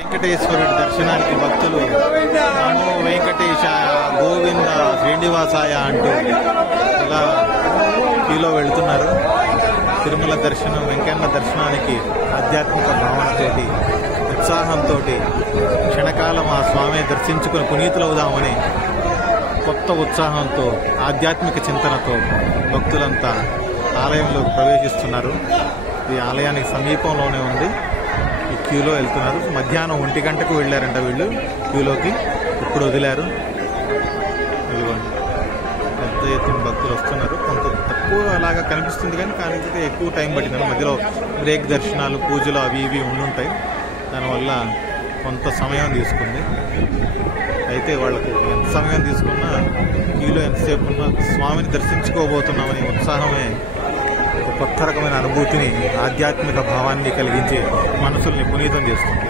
వెంకటేశ్వరుడి దర్శనానికి భక్తులు నమో వెంకటేశాయ గోవింద శ్రీనివాసాయ అంటూ ఇలా క్యూలో వెళుతున్నారు. తిరుమల దర్శనం వెంకన్న దర్శనానికి ఆధ్యాత్మిక భావనతోటి ఉత్సాహంతో క్షణకాలం ఆ స్వామిని దర్శించుకుని పునీతులవుదామని కొత్త ఉత్సాహంతో ఆధ్యాత్మిక చింతనతో భక్తులంతా ఆలయంలోకి ప్రవేశిస్తున్నారు. ఈ ఆలయానికి సమీపంలోనే ఉంది. ఈ క్యూలో వెళ్తున్నారు. మధ్యాహ్నం 1 గంటకు వెళ్ళారంట వీళ్ళు క్యూలోకి, ఇప్పుడు వదిలారు. ఇదిగోండి పెద్ద ఎత్తున భక్తులు వస్తున్నారు. కొంత తక్కువ అలాగా కనిపిస్తుంది కానీ ఎక్కువ టైం పట్టింది. మధ్యలో బ్రేక్ దర్శనాలు పూజలు అవి ఇవి ఉండుంటాయి. దానివల్ల కొంత సమయం తీసుకుంది. అయితే వాళ్ళకు ఎంత సమయం తీసుకున్నా క్యూలో ఎంతసేపు ఉన్నా స్వామిని దర్శించుకోబోతున్నామని ఉత్సాహమే ఒక కొత్త రకమైన అనుభూతిని, ఆధ్యాత్మిక భావాన్ని కలిగించి మనసుల్ని పునీతం చేస్తుంది.